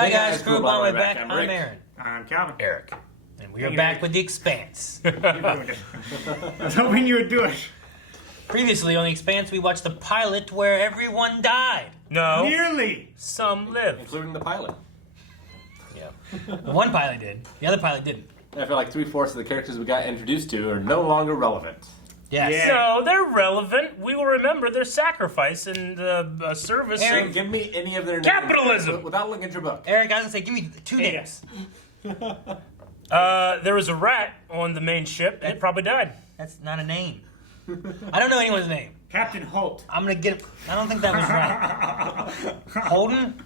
Hi guys, crew, on my back. I'm Aaron. I'm Calvin. Eric. And we are back with The Expanse. You ruined it. I was hoping you would do it. Previously on The Expanse, we watched the pilot where everyone died. No. Nearly. Some lived. Including the pilot. Yeah. The one pilot did. The other pilot didn't. I feel like 3/4 of the characters we got introduced to are no longer relevant. Yes. Yeah. No, they're relevant. We will remember their sacrifice and service. Aaron, Give me any of their Capitalism! names without looking at your book. Eric, I was going to say, give me two names. There was a rat on the main ship. It probably died. That's not a name. I don't know anyone's name. Captain Holt. I'm going to get it. I don't think that was right. Holden?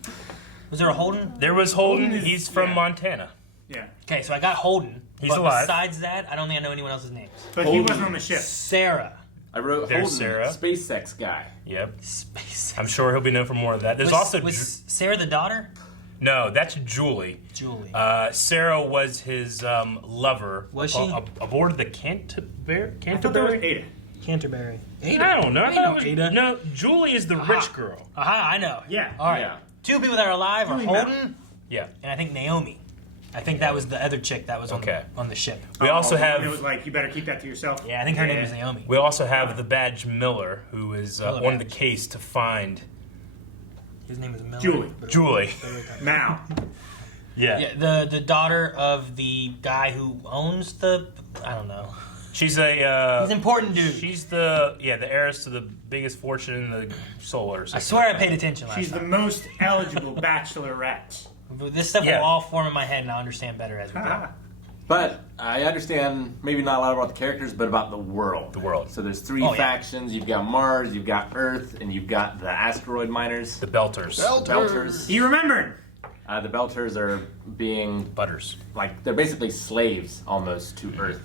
Was there a Holden? There was Holden. Holden is- He's from yeah. Montana. Yeah. Okay, so I got Holden. He's but alive. Besides that, I don't think I know anyone else's names. But he wasn't on the ship. Sarah. I wrote There's Holden, Sarah. SpaceX guy. Yep. Space. I'm sure he'll be known for more of that. There's also... Was Sarah the daughter? No, that's Julie. Julie. Sarah was his lover. Was she? Aboard the Canterbury? I thought that was Ada. Canterbury. I don't know. I I thought know it was, Ada. No, Julie is the rich girl. Aha, I know. Yeah. All right. Yeah. Two people that are alive are Julie Holden Yeah. and I think Naomi. I think that was the other chick that was on, Okay. on the ship. We also It have... was like, you better keep that to yourself. Yeah, I think her name was Naomi. We also have the Badge Miller, who is Miller on the Badge. case to find His name is Miller. Julie. Julie. Mal. Yeah. Yeah, the daughter of the guy who owns the... I don't know. She's a... He's an important dude. She's the heiress to the biggest fortune in the solar I system. swear I paid attention last She's the time. most eligible bachelorette. This stuff Yeah. will all form in my head and I'll understand better as we go. But I understand maybe not a lot about the characters, but about the world. The world. So there's three Oh, yeah. factions. You've got Mars, you've got Earth, and you've got the asteroid miners. The Belters. The Belters. You remembered. The Belters are being, Butters. like, they're basically slaves almost to Earth.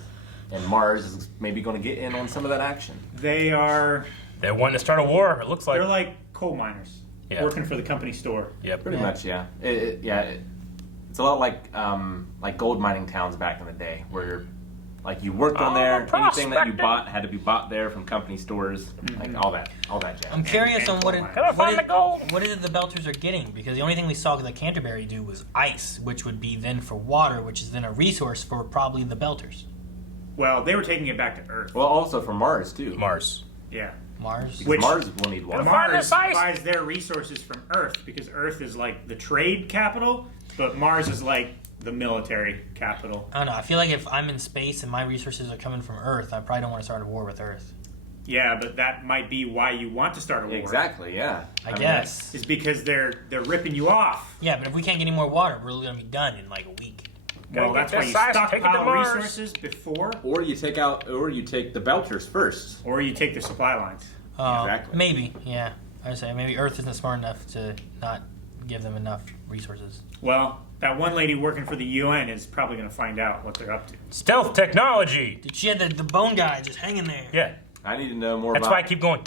And Mars is maybe going to get in on some of that action. They are, They're wanting to start a war, it looks like. they're like coal miners. Yeah. Working for the company store. Yep. Pretty much, yeah. It's a lot like gold mining towns back in the day, where like you worked on there. Anything that you prospecting. bought had to be bought there from company stores, like all that jazz. I'm curious on what it, Can I what, find it, the gold? what is it the Belters are getting, because the only thing we saw the Canterbury do was ice, which would be then for water, which is then a resource for probably the Belters. Well, they were taking it back to Earth. Well, also from Mars too. Mars. Yeah. Mars. Which- Mars will need water. And find Mars this ice. buys their resources from Earth because Earth is like the trade capital, but Mars is like the military capital. I don't know. I feel like if I'm in space and my resources are coming from Earth, I probably don't want to start a war with Earth. Yeah, but that might be why you want to start a war. Exactly. Yeah. I mean, guess. Is because they're ripping you off. Yeah, but if we can't get any more water, we're going to be done in like a week. Well, Gotta that's get why this you ice, take it to stockpile Mars. resources before, Or you take the Belters first. or you take the supply lines. Exactly. Maybe, yeah. I would say maybe Earth isn't smart enough to not give them enough resources. Well, that one lady working for the UN is probably going to find out what they're up to. Stealth technology. Dude, she had the bone guy just hanging there. Yeah. I need to know more That's about. why I keep going.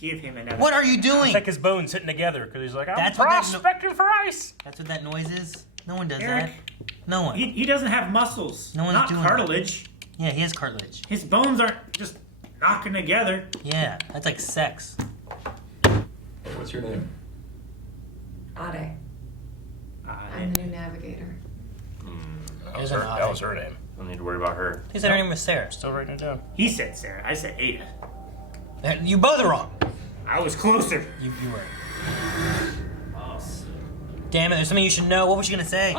Give him another. What are you doing? It's like his bones hitting together because he's like, I'm That's what that prospecting for ice. That's what that noise is? No one does Eric, that. No one. He doesn't have muscles. No one's not doing that. cartilage. Yeah, he has cartilage. His bones aren't just knocking together. Yeah, that's like sex. What's your name? Ade. I'm the new navigator. There's an That was her name. Don't need to worry about her. He said her name was Sarah. Still writing it down. He said Sarah. I said Ada. You both are wrong. I was closer. You were. Damn it, there's something you should know. What was she gonna say?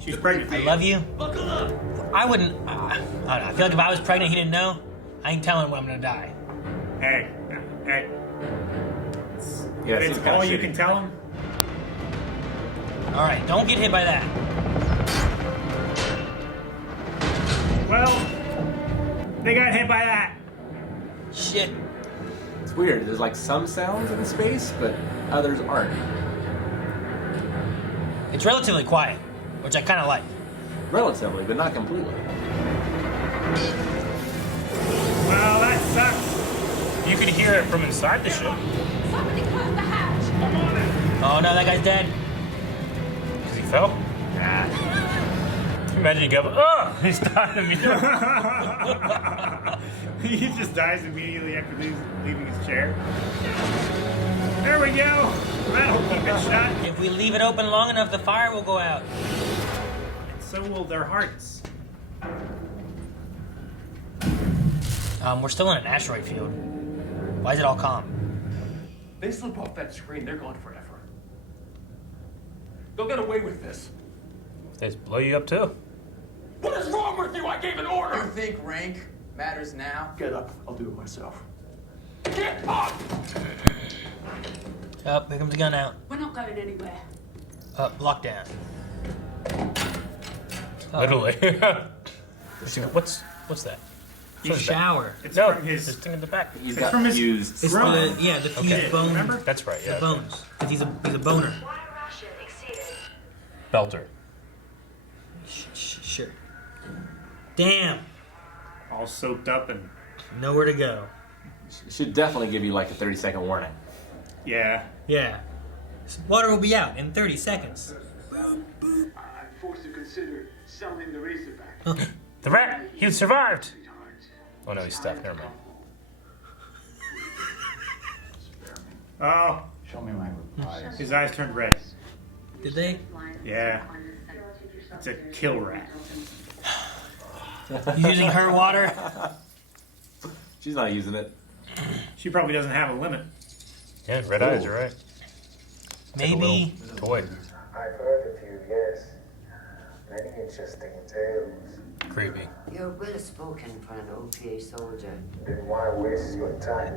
She's pregnant. I love you. I wouldn't. I don't know. I feel like if I was pregnant, he didn't know. I ain't telling him when I'm gonna die. Hey. Yeah, It's all you can tell him. All right, don't get hit by that. Well, they got hit by that. Shit. It's weird. There's like some sounds in space, but others aren't. It's relatively quiet, which I kind of like. Relatively, but not completely. Well, that sucks. You could hear it from inside the ship. Somebody close the hatch. Oh no, that guy's dead. Because he fell. Imagine you go, oh, he's dying immediately. He just dies immediately after leaving his chair. There we go. That'll keep it shut. If we leave it open long enough, the fire will go out. So will their hearts. We're still in an asteroid field. Why is it all calm? They slip off that screen, they're gone forever. They'll get away with this. They just blow you up too. What is wrong with you? I gave an order! You think rank matters now? Get up. I'll do it myself. Get up! Up, here comes the gun out. We're not going anywhere. Up, lockdown. Literally. What's that? His shower. It's No, from his. this thing in the back. He's It's got from his fused. It's Bro. the fused Okay. bone. Remember? That's right, The yeah. bones. 'Cause he's a boner. Belter. Sure. Damn. All soaked up and. Nowhere to go. Should definitely give you like a 30-second warning. Yeah. Yeah. Water will be out in 30 seconds. I'm forced to consider selling the razorback. The rat! He survived! Oh no, he's stuck. Never mind. Oh, Show me my replies. his eyes turned red. Did they? Yeah. It's a kill rat. You using her water? She's not using it. She probably doesn't have a limit. Yeah, red eyes, you're right. Maybe. Toy. I've heard of you, yes. Many interesting tales. Creepy. You're well spoken for an OPA soldier. Then why waste your time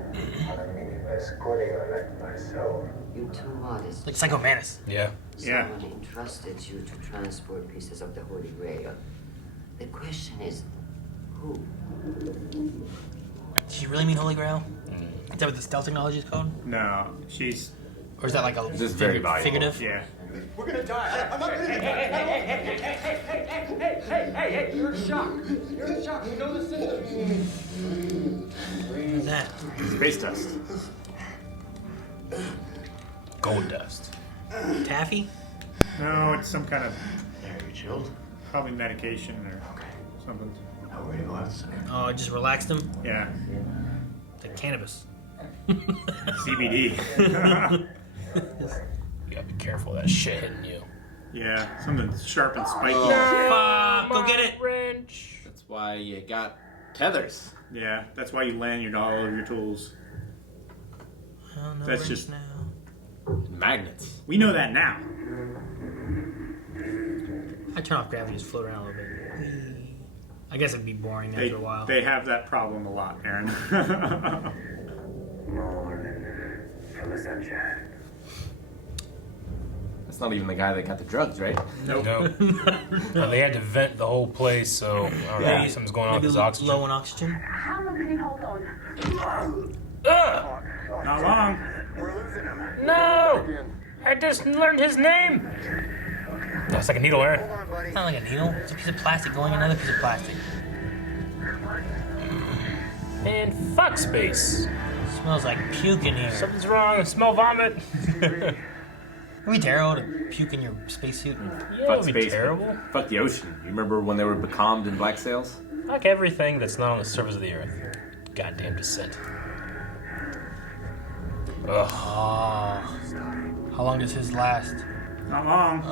on a meaningless courier like myself? You're too modest. Like Psycho Manus. Yeah. Yeah. Someone entrusted you to transport pieces of the Holy Grail. The question is, who? Did she really mean Holy Grail? Is that what the stealth technology is called? No, she's. Or is that like a This is very valuable. figurative? Yeah. We're gonna die. I'm not gonna Hey, you're in shock. You're in shock. We know the symptoms. What's that? Space dust. Gold dust. Taffy? No, it's some kind of Are you chilled? probably medication or something. How ready to go outside? Oh, it just relaxed him? Yeah. It's like cannabis. CBD. You gotta be careful of that shit hitting you. Yeah, something sharp and spiky. Fuck, go get it! Wrench. That's why you got tethers. Yeah, that's why you land all over your tools. Oh, no That's wrench just- now. Magnets. We know that now. I turn off gravity, just float around a little bit. I guess it'd be boring They, after a while. they have that problem a lot, Aaron. Morning, full of sunshine. That's not even the guy that got the drugs, right? Nope. No. And they had to vent the whole place, so I don't know. Something's going on with Maybe his oxygen. low on oxygen. How long can you hold on? Not long. No! I just learned his name! That's like a needle, Aaron. It's not like a needle. It's a piece of plastic going in another piece of plastic. And fuck space. Smells like puke in here. Something's wrong. I smell vomit. It'd be terrible to puke in your spacesuit. Yeah, Fuck it would be space. terrible. Fuck the ocean. You remember when they were becalmed in black sails? Fuck everything that's not on the surface of the earth. Goddamn descent. Ugh. Oh. How long does his last? Not long.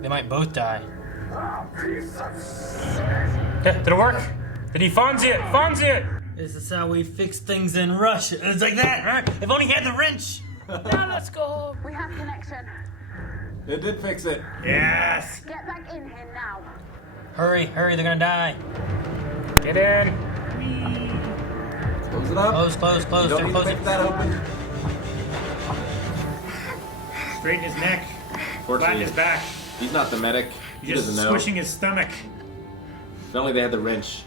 They might both die. Yeah, did it work? Did he Fonzie it? Fonzie it! This is how we fix things in Russia. It's like that, right? If only he had the wrench. Now let's go. We have connection. It did fix it. Yes. Get back in here now. Hurry, hurry, they're gonna die. Get in. Close it up. Close, close, close. You don't They're need to closing. make that open. Straighten his neck. Flatten Fortunately, his back. he's not the medic. He Just doesn't know. squishing his stomach. If only they had the wrench.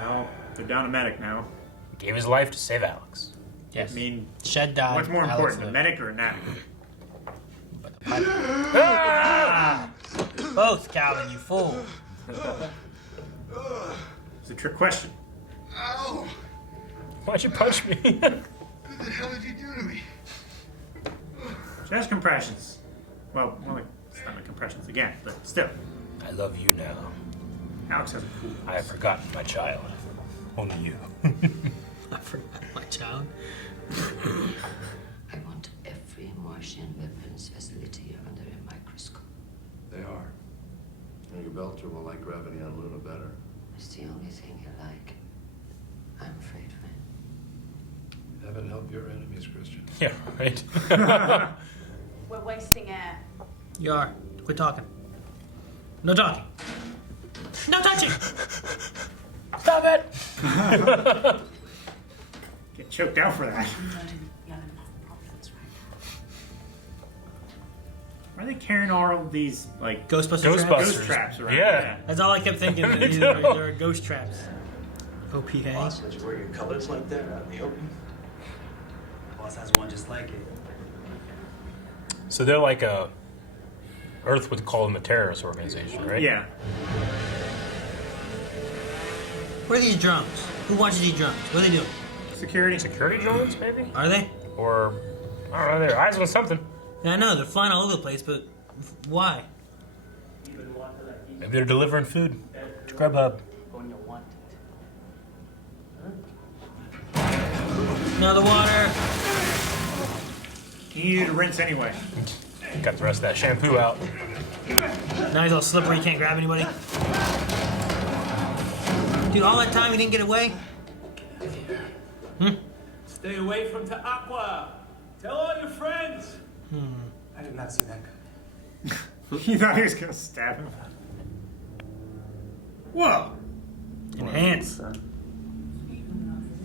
Well, they're down a medic now. Gave his life to save Alex. Yes. I mean, Shed died. what's more Alex important, a lived. medic or a navigator? Ah! Both, Calvin, you fool. It's a trick question. Ow! Why'd you punch me? What the hell did you do to me? Chest compressions. Well, more like stomach compressions again, but still. I love you now. Alex has a cool. I have forgotten my child. Only you. I forgot my child. I Martian weapons facility are under a microscope. They are. And your belter will like gravity a little better. It's the only thing you like. I'm afraid of it. Heaven help your enemies, Christian. Yeah, right. We're wasting air. You are. Quit talking. No talking. No touching. Stop it! Get choked out for that. Why are they carrying all of these like Ghostbusters. ghost traps around? Yeah. That's all I kept thinking. Me too. There are ghost traps. OPA. Boss lets you wear your colors like that out in the open. Boss has one just like it. So they're like a Earth would call them a terrorist organization, right? Yeah. Where are these drums? Who watches these drums? What are they doing? Security. Security drones, maybe? Are they? Or I don't know. Their eyes on something. Yeah, I know they're flying all over the place, but why? Maybe they're delivering food to Grubhub. Now the water. He needed to rinse anyway. Got the rest of that shampoo out. Now he's all slippery. He can't grab anybody. Dude, all that time he didn't get away. Stay away from Ta'Aqua. Tell all your friends. I did not see that coming. He thought he was gonna stab him. Whoa. Enhance.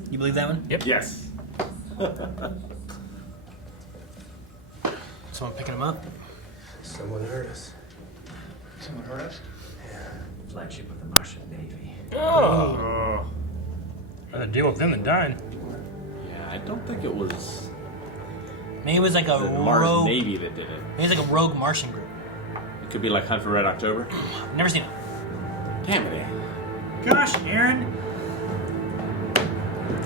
You believe that one? Yep. Yes. Someone picking him up. Someone hurt us. Someone hurt us? Yeah. Flagship of the Martian Navy. Oh. Oh. Rather deal with them than dying. Yeah, I don't think it was Maybe it was like a the Mars rogue. Navy that did it. Maybe it's like a rogue Martian group. It could be like Hunt for Red October. I've never seen it. Damn it. Gosh, Aaron.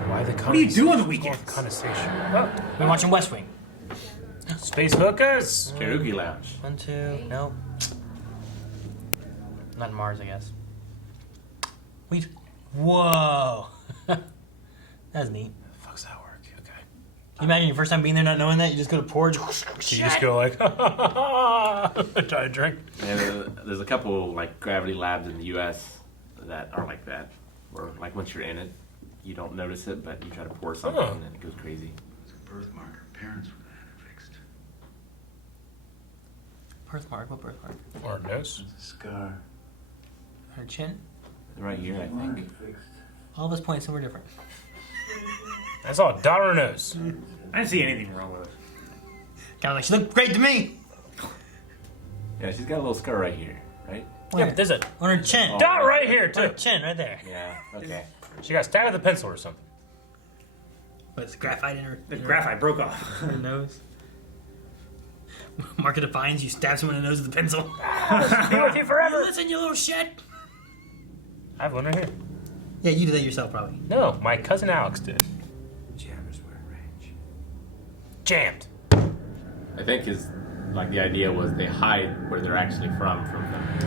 Why the What do you do on the weekends? Condensation. Oh, We're watching West Wing. space hookers. Karaoke Lounge. 1, 2. Nope. Not Mars, I guess. Wait. Whoa. That's neat. Fuck's that work? Okay. Can you imagine your first time being there not knowing that? You just go to porch. So you just go like, try to drink. And there's a couple like gravity labs in the U.S. that are like that, where like once you're in it, you don't notice it, but you try to pour something and it goes crazy. It's a birthmark. Her parents would have had it fixed. Birthmark? What birthmark? Or nose. It's a scar. Her chin? Right here, I think. Fixed. All of us point somewhere different. That's all. Dot or nose. I didn't see anything wrong with it. Kind of like, she looked great to me. Yeah, she's got a little scar right here, right? Where? Yeah, but there's a On her chin. dot right here On her too. chin, right there. Yeah. Okay. She got stabbed with a pencil or something. But it's graphite in her, The in her- graphite broke off. her nose. Mark of Defiance, you stab someone in the nose with a pencil. Be with you forever. Listen, you little shit. I have one right here. Yeah, you did that yourself, probably. No, my cousin Alex did. Jammers were in range. Jammed. I think his like the idea was they hide where they're actually from them.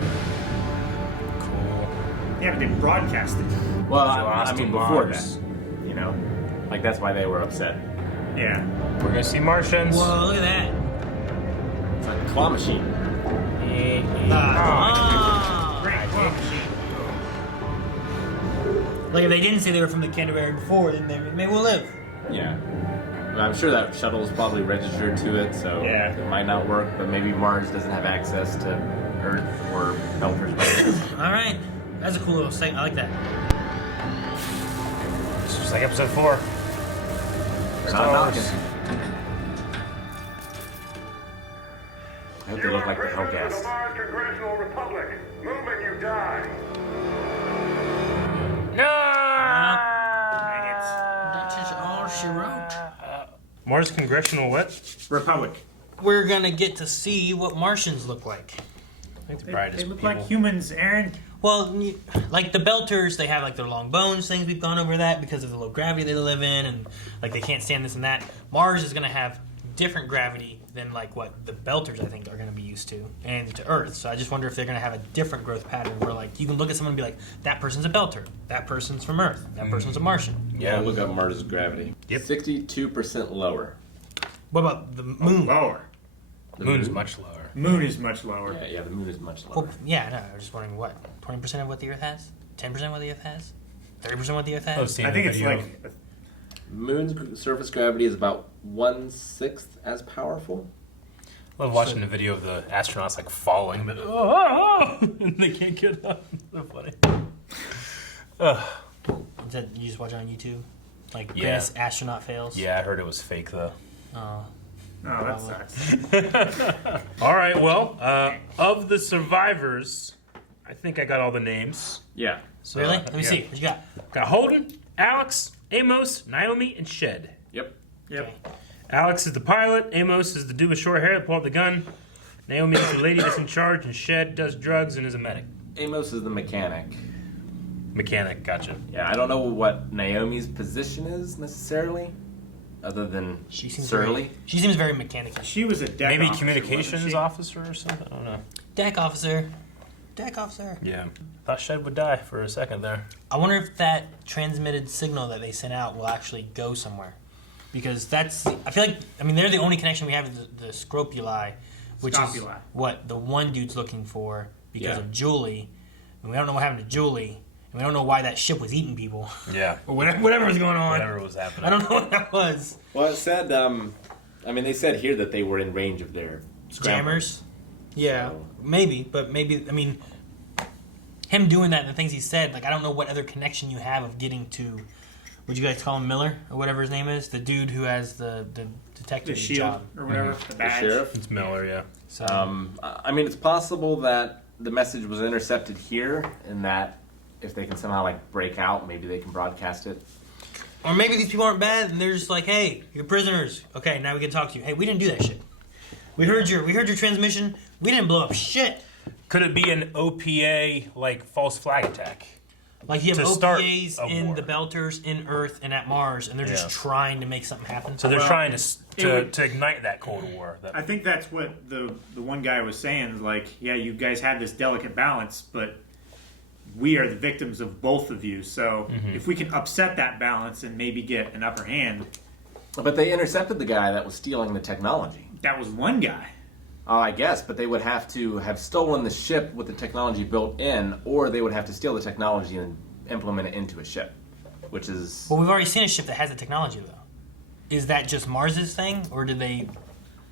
Cool. Yeah, but they broadcast it. Well, So I Austin mean before Mars. that, you know, like that's why they were upset. Yeah. We're gonna see Martians. Whoa, look at that. It's like a claw machine. Ah. Great claw machine. Like if they didn't say they were from the Canterbury before, then maybe we'll live. Yeah. Well, I'm sure that shuttle is probably registered to it, so Yeah. it might not work. But maybe Mars doesn't have access to Earth or Belter's. All right, that's a cool little segment. I like that. It's just like episode 4. They're not knocking. I hope they look like the Hellcats. Mars Congressional Republic. Move and you die. No! That's just all she wrote. Mars Congressional what? Republic. We're gonna get to see what Martians look like. I think the They brightest look people. like humans, Aaron. Well, like the Belters, they have like their long bones things. We've gone over that because of the low gravity they live in, and like they can't stand this and that. Mars is gonna have different gravity than like what the Belters I think are gonna be used to, and to Earth. So I just wonder if they're gonna have a different growth pattern where like you can look at someone and be like, that person's a Belter, that person's from Earth, that person's a Martian. Yeah, look up Mars' gravity. Yep. 62% lower. What about the moon? Lower. The Moon's moon? much lower. Moon is much lower. Yeah, the moon is much lower. Well, yeah, no, I was just wondering what 20% of what the Earth has, 10% of what the Earth has, 30% of what the Earth I've has. seen I think the it's video. like Moon's surface gravity is about 1/6 as powerful. I love watching the video of the astronauts like falling, but and they can't get up. So funny. Is that you just watch it on YouTube? Like Yeah. greatest astronaut fails. Yeah, I heard it was fake though. Oh, no, that sucks. All right, well, of the survivors, I think I got all the names. Yeah. So, really? Let me yeah. see. What you got? Got Holden, Alex, Amos, Naomi, and Shed. Yep. Yep. Alex is the pilot, Amos is the dude with short hair that pulled out the gun, Naomi is the lady that's in charge, and Shed does drugs and is a medic. Amos is the mechanic. Mechanic, gotcha. Yeah, I don't know what Naomi's position is necessarily, other than She seems surly. very, she seems very mechanical. She was a deck Maybe officer, communications wasn't she? officer or something? I don't know. Deck officer. Deck officer. Yeah. Thought Shed would die for a second there. I wonder if that transmitted signal that they sent out will actually go somewhere. Because that's, I feel like, I mean, they're the only connection we have to the scrofuli, which is Scopuli. what the one dude's looking for because Yeah. of Julie. And we don't know what happened to Julie. And we don't know why that ship was eating people. Yeah. Or whatever was going on. Whatever was happening. I don't know what that was. Well, it said, I mean, they said here that they were in range of their scramblers. Jammers? Yeah, So- maybe. But maybe, I mean, him doing that and the things he said, like, I don't know what other connection you have of getting to, would you guys call him Miller? Or whatever his name is? The dude who has the detective The shield job. or whatever, the The badge. sheriff. It's Miller, yeah. So, I mean, it's possible that the message was intercepted here, and that if they can somehow like break out, maybe they can broadcast it. or maybe these people aren't bad and they're just like, hey, you're prisoners. Okay, now we can talk to you. Hey, we didn't do that shit. We heard your transmission. We didn't blow up shit. Could it be an OPA, like, false flag attack? Like you have To start OPAs a in war. the Belters, in Earth, and at Mars, and they're just Yeah. trying to make something happen. So they're Well, trying it would- to ignite that Cold War. I think that's what the one guy was saying. Is like, yeah, you guys have this delicate balance, but we are the victims of both of you. So if we can upset that balance and maybe get an upper hand, But they intercepted the guy that was stealing the technology. that was one guy. I guess, but they would have to have stolen the ship with the technology built in, or they would have to steal the technology and implement it into a ship, which is... Well, we've already seen a ship that has the technology, though. Is that just Mars's thing, or did they?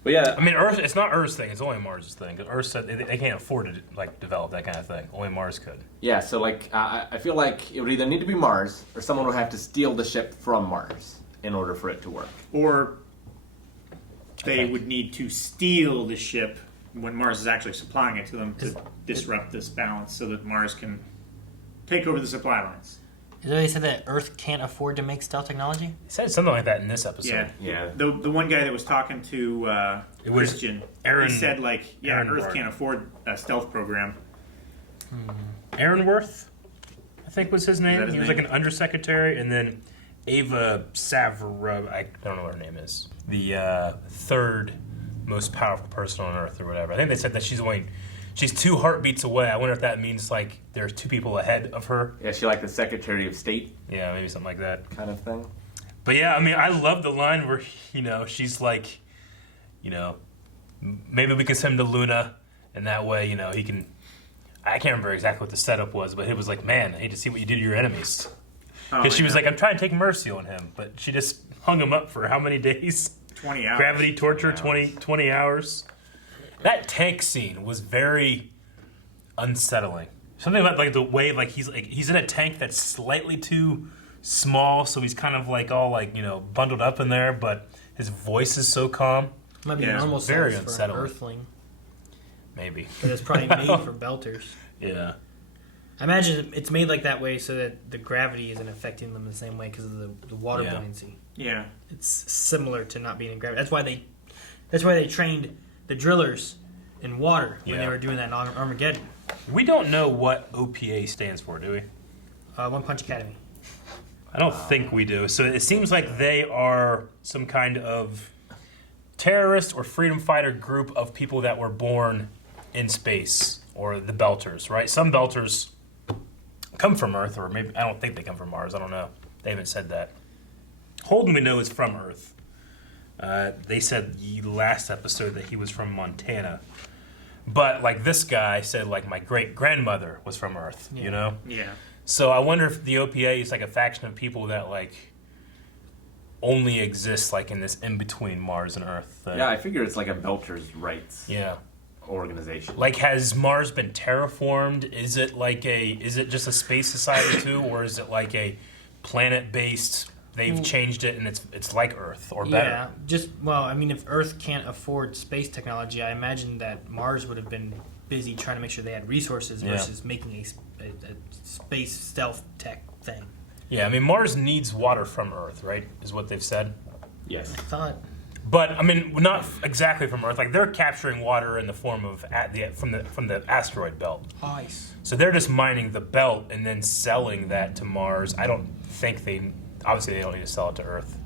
But yeah, I mean, Earth. It's not Earth's thing. It's only Mars' thing. 'Cause Earth said they can't afford to like develop that kind of thing. Only Mars could. yeah. So like, I feel like it would either need to be Mars, or someone would have to steal the ship from Mars in order for it to work. Or they think. would need to steal the ship when Mars is actually supplying it to them to disrupt this balance so that Mars can take over the supply lines. Is it they said that Earth can't afford to make stealth technology? He said something like that in this episode. Yeah. Yeah. The one guy that was talking to It was Christian, Aaron- he said like, yeah, Aaron Earth Ward. can't afford a stealth program. Aaronworth, I think was his name. that his He was name? like an undersecretary, and then Ava Savra. I don't know what her name is. The third most powerful person on Earth, or whatever. I think they said that she's 2 heartbeats away. I wonder if that means like there's 2 people ahead of her. Yeah, she like the Secretary of State Yeah, maybe something like that. kind of thing. But yeah, I mean, I love the line where she's like, maybe we can send him to Luna, and that way, he can. I can't remember exactly what the setup was, but it was like, man, I hate to see what you did to your enemies. Because she was like, I'm trying to take mercy on him, but she just hung him up for how many days? 20 hours. Gravity torture, 20 20 hours. That tank scene was very unsettling. Something about like the way he's in a tank that's slightly too small, so he's kind of like all like bundled up in there, but his voice is so calm. Might be Yeah, normal very size for an unsettling. Earthling. Maybe. But it's probably made for Belters. Yeah. I imagine it's made like that way so that the gravity isn't affecting them the same way because of the water Yeah. buoyancy. Yeah. It's similar to not being in gravity. That's why they trained the drillers in water when they Yeah. were doing that in Armageddon. We don't know what OPA stands for, do we? One Punch Academy. I don't think we do. So it seems like they are some kind of terrorist or freedom fighter group of people that were born in space, or the Belters, right? Some Belters come from Earth, or maybe, I don't think they come from Mars. I don't know. They haven't said that. Holden, we know, is from Earth. They said last episode that he was from Montana. But, like, this guy said, like, my great-grandmother was from Earth, you know? Yeah. So I wonder if the OPA is, like, a faction of people that, like, only exist, like, in this in-between Mars and Earth thing. Yeah, I figure it's like a Belcher's Rights Yeah. organization. Like, has Mars been terraformed? Is it just a space society, too? Or is it, like, a planet-based... They've changed it, and it's like Earth, or better. Yeah, I mean, if Earth can't afford space technology, I imagine that Mars would have been busy trying to make sure they had resources versus making a space stealth tech thing. Yeah, I mean, Mars needs water from Earth, right, is what they've said? Yes. I thought... But, I mean, not exactly from Earth. Like, they're capturing water in the form of from the asteroid belt. Ice. So they're just mining the belt and then selling that to Mars. I don't think they... Obviously, they don't need to sell it to Earth.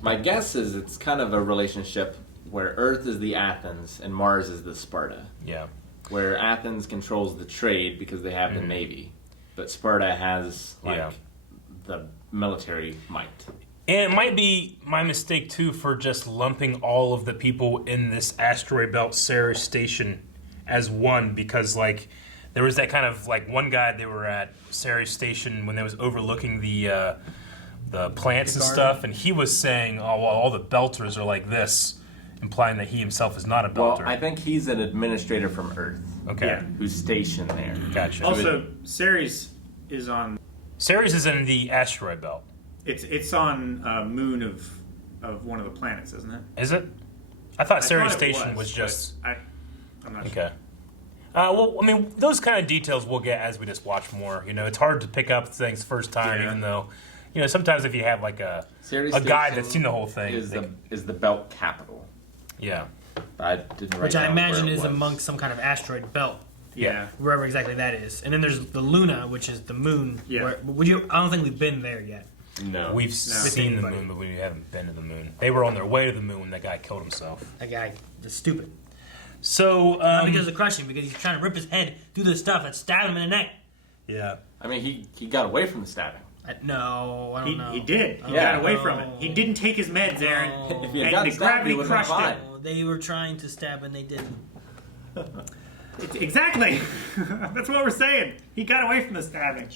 My guess is it's kind of a relationship where Earth is the Athens and Mars is the Sparta. Yeah. Where Athens controls the trade because they have the Navy, but Sparta has, the military might. And it might be my mistake, too, for just lumping all of the people in this asteroid belt Ceris Station as one, because, like, there was that kind of, like, one guy, they were at Ceris Station when they was overlooking the plants and stuff, and he was saying, oh, well, all the belters are like this, implying that he himself is not a belter. Well, I think he's an administrator from Earth. Okay. Yeah. Who's stationed there. Gotcha. Also, Ceres is on... Ceres is in the asteroid belt. It's on moon of one of the planets, isn't it? Is it? I thought Ceres it Station was just... I'm not Okay. Well, I mean, those kind of details we'll get as we just watch more. You know, it's hard to pick up things first time, even though... You know, sometimes if you have like a guy that's seen the whole thing, is the belt capital. Yeah, I didn't write Which I down imagine where it is was. amongst some kind of asteroid belt. Yeah, wherever exactly that is. And then there's the Luna, which is the moon. Yeah, I don't think we've been there yet. No, we've seen the moon, but we haven't been to the moon. They were on their way to the moon when that guy killed himself. That guy is stupid. So because of crushing, because he's trying to rip his head through the stuff that stabbed him in the neck. Yeah, I mean he got away from the stabbing. No, I don't know. He did. He got away from it. He didn't take his meds, Aaron. If he had and the stabbed, gravity he crushed fine. it. They were trying to stab and they didn't. Exactly. That's what we're saying. He got away from the stabbing.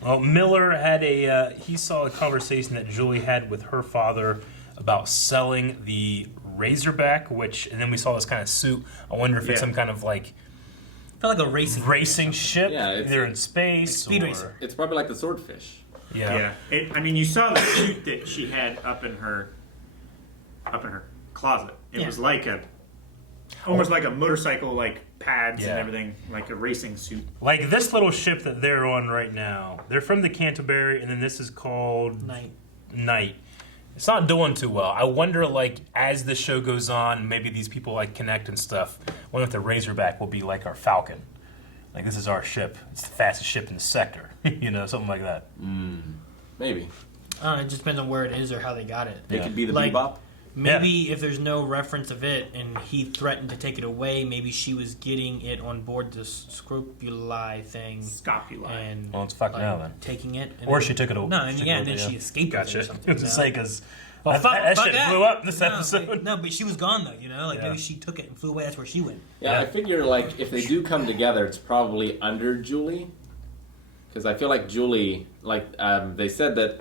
Well, Miller had he saw a conversation that Julie had with her father about selling the razorback, and then we saw this kind of suit. I wonder if it's some kind of like... felt like a racing ship. Yeah, either in space like speed or... racer. It's probably like the swordfish. Yeah. I mean, you saw the suit that she had up in her closet. It was like almost like a motorcycle, like pads and everything, like a racing suit. Like this little ship that they're on right now. They're from the Canterbury, and then this is called Night. It's not doing too well. I wonder, like, as the show goes on, maybe these people like connect and stuff. I wonder if the Razorback will be like our Falcon. Like, this is our ship. It's the fastest ship in the sector. You know, something like that. Maybe. It just depends on where it is or how they got it. It could be the Bebop. Maybe if there's no reference of it and he threatened to take it away, maybe she was getting it on board the scrupuli thing. Scopuli. And well, it's fucked now then. Taking it. Or she took it away. No, and then she escaped with it or something. I was going to say, because well, that shit blew up this episode. But she was gone though, you know? Like maybe she took it and flew away. That's where she went. Yeah, I figure like if they do come together, it's probably under Julie. Because I feel like Julie, like they said that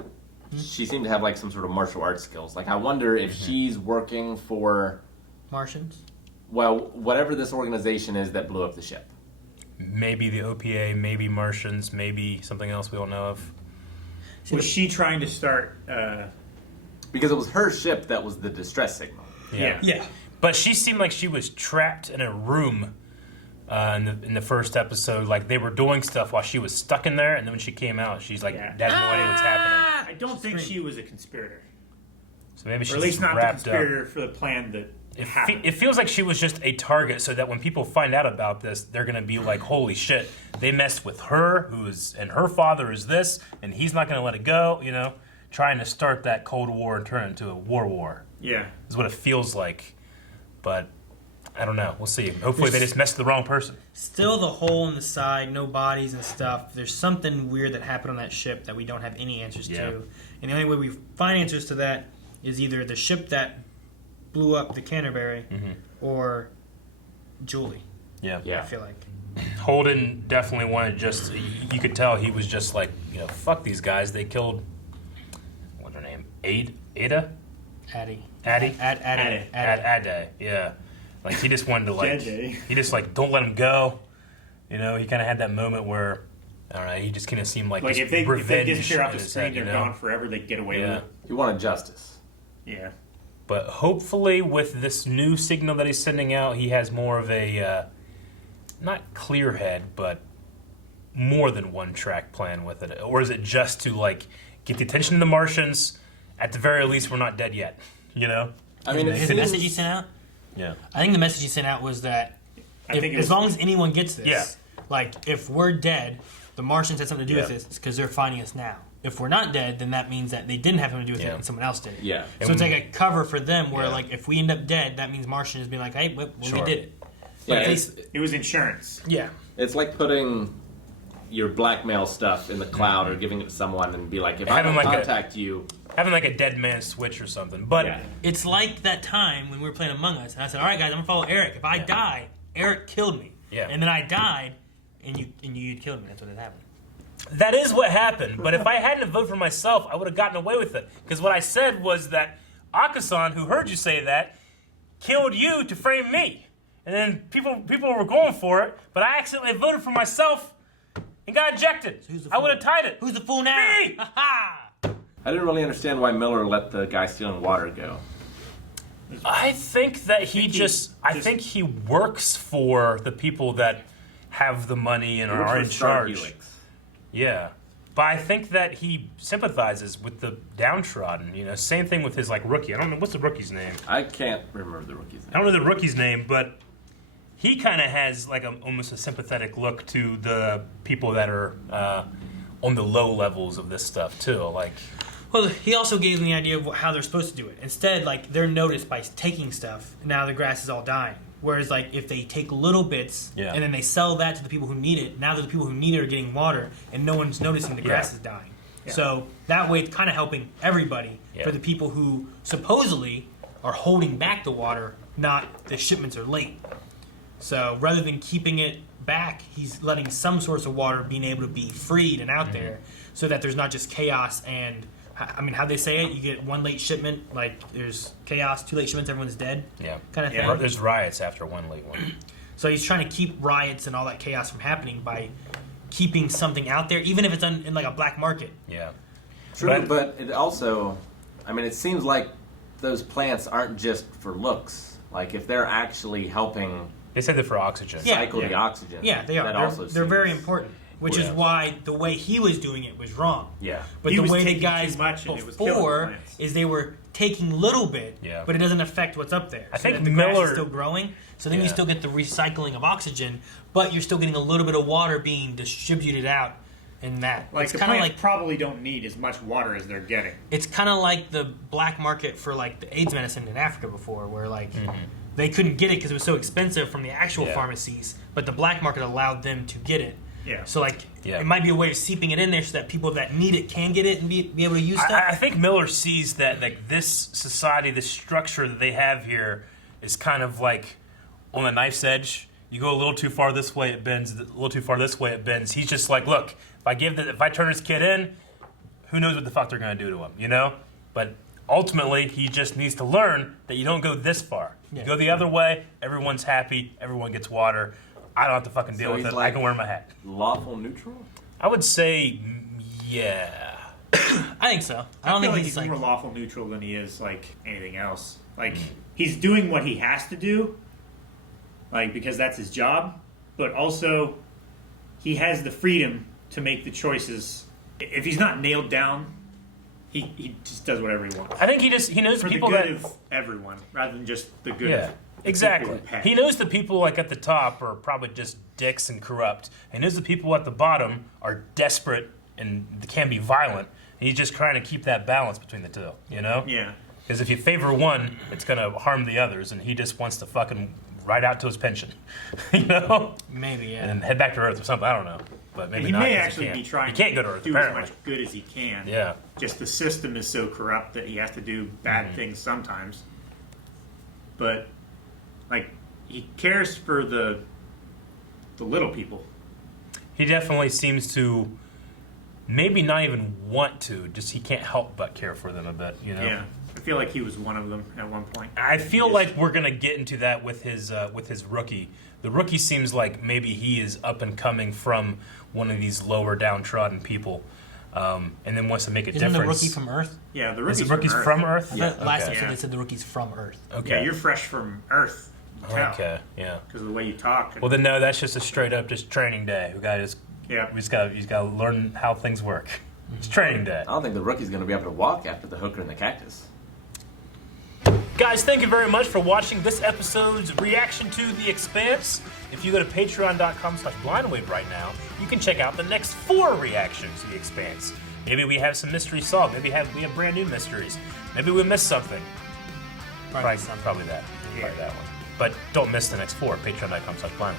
she seemed to have like some sort of martial arts skills. Like I wonder if she's working for Martians. Well, whatever this organization is that blew up the ship. Maybe the OPA, maybe Martians, maybe something else we don't know of. Was she trying to start? Because it was her ship that was the distress signal. Yeah. But she seemed like she was trapped in a room in the first episode. Like they were doing stuff while she was stuck in there, and then when she came out, she's like, has no idea what's happening. I don't think she was a conspirator. So maybe she's or at least not the wrapped conspirator up. for the plan that It feels like she was just a target, so that when people find out about this, they're going to be like, holy shit, they messed with her, and her father is this, and he's not going to let it go, you know? Trying to start that Cold War and turn it into a war. Yeah. Is what it feels like. But I don't know. We'll see. Hopefully they just messed with the wrong person. Still the hole in the side, no bodies and stuff. There's something weird that happened on that ship that we don't have any answers to. And the only way we find answers to that is either the ship that blew up the Canterbury or Julie. Yeah. I feel like. Holden definitely wanted just. You could tell he was just like, fuck these guys. They killed. What's her name? Ada? Addie. Yeah. Like he just wanted to like. He just like don't let him go. He kind of had that moment where. I don't know. He just kind of seemed like if they disappear off the screen, head, they're gone forever. They get away with it. He wanted justice. Yeah. But hopefully, with this new signal that he's sending out, he has more of a not clear head, but more than one track plan with it. Or is it just to like get the attention of the Martians? At the very least, we're not dead yet. I mean, his message he sent out. Yeah. I think the message he sent out was that as long as anyone gets this, like if we're dead, the Martians had something to do with this because they're finding us now. If we're not dead, then that means that they didn't have something to do with it and someone else did it. Yeah. So it's like a cover for them where like if we end up dead, that means Martian is being like, hey, we did it. Yeah, it was insurance. Yeah. It's like putting your blackmail stuff in the cloud or giving it to someone and be like, if I don't contact you. Having like a dead man switch or something. But it's like that time when we were playing Among Us and I said, all right, guys, I'm going to follow Eric. If I die, Eric killed me. Yeah. And then I died and you killed me. That's what had happened. That is what happened, but if I hadn't voted for myself, I would have gotten away with it. Because what I said was that Akasan, who heard you say that, killed you to frame me. And then people were going for it, but I accidentally voted for myself and got ejected. So I would have tied it. Who's the fool now? Me! Ha-ha! I didn't really understand why Miller let the guy stealing water go. I think that I think he works for the people that have the money and are in charge. Helix. Yeah. But I think that he sympathizes with the downtrodden. Same thing with his rookie. I don't know what's the rookie's name. I can't remember the rookie's name. I don't know the rookie's name, but he kind of has almost a sympathetic look to the people that are on the low levels of this stuff too. Well, he also gave them the idea of how they're supposed to do it. Instead, they're noticed by taking stuff. Now the grass is all dying. Whereas, if they take little bits and then they sell that to the people who need it, now the people who need it are getting water and no one's noticing the grass is dying. Yeah. So that way it's kind of helping everybody for the people who supposedly are holding back the water, not the shipments are late. So rather than keeping it back, he's letting some source of water being able to be freed and out there so that there's not just chaos and... I mean, how they say it, you get one late shipment, there's chaos, 2 late shipments, everyone's dead. Yeah. Kind of thing. There's riots after one late one. So he's trying to keep riots and all that chaos from happening by keeping something out there, even if it's in a black market. Yeah. True, but it also, it seems like those plants aren't just for looks. If they're actually helping... They said they're for oxygen. Cycle the oxygen. Yeah, they are. They're very important. Which is why the way he was doing it was wrong. Yeah. But the way the guys before is they were taking little bit, but it doesn't affect what's up there. I think the Miller grass is still growing, so then you still get the recycling of oxygen, but you're still getting a little bit of water being distributed out in that. It's the plants probably don't need as much water as they're getting. It's kind of like the black market for the AIDS medicine in Africa before, where they couldn't get it because it was so expensive from the actual pharmacies, but the black market allowed them to get it. Yeah. So it might be a way of seeping it in there so that people that need it can get it and be able to use stuff. I think Miller sees that this society, this structure that they have here, is kind of on the knife's edge. You go a little too far this way, it bends. A little too far this way, it bends. He's just look, if I turn this kid in, who knows what the fuck they're gonna do to him, But ultimately, he just needs to learn that you don't go this far. You go the other way, everyone's happy, everyone gets water. I don't have to fucking deal with it. I can wear my hat. Lawful neutral? I would say, yeah. I think so. I don't feel think he's more lawful neutral than he is anything else. He's doing what he has to do, because that's his job. But also, he has the freedom to make the choices. If he's not nailed down, he just does whatever he wants. I think he knows for people the good that of everyone rather than just the good. Yeah. Of Exactly. He knows the people at the top are probably just dicks and corrupt. He knows the people at the bottom are desperate and can be violent. And he's just trying to keep that balance between the two, Yeah. Because if you favor one, it's going to harm the others, and he just wants to fucking ride out to his pension, Maybe, yeah. And then head back to Earth or something. I don't know. But maybe he not, may 'cause actually be trying he can't go to to Earth, do apparently. as much good as he can. Yeah. Just the system is so corrupt that he has to do bad things sometimes. but like he cares for the little people. He definitely seems to maybe not even want to, just he can't help but care for them a bit, you know? Yeah. I feel like he was one of them at one point. I feel like we're gonna get into that with his rookie. The rookie seems like maybe he is up and coming from one of these lower downtrodden people, and then wants to make a Isn't difference. the rookie from Earth? Yeah, the Is rookie's the rookie's from Earth? I thought last Okay. episode they said the rookie's from Earth. Okay. Yeah, you're fresh from Earth. Okay. Yeah. Because of the way you talk. Well, then no, that's just a straight up just training day. We gotta you just gotta learn how things work. It's training day. I don't think the rookie's going to be able to walk after the hooker and the cactus. Guys, thank you very much for watching this episode's reaction to The Expanse. If you go to patreon.com/blindwave right now, you can check out the next 4 reactions to The Expanse. Maybe we have some mysteries solved. Maybe we have brand new mysteries. Maybe we missed something. Probably that. Yeah. Probably that one. But don't miss the next 4. Patreon.com/blindwave.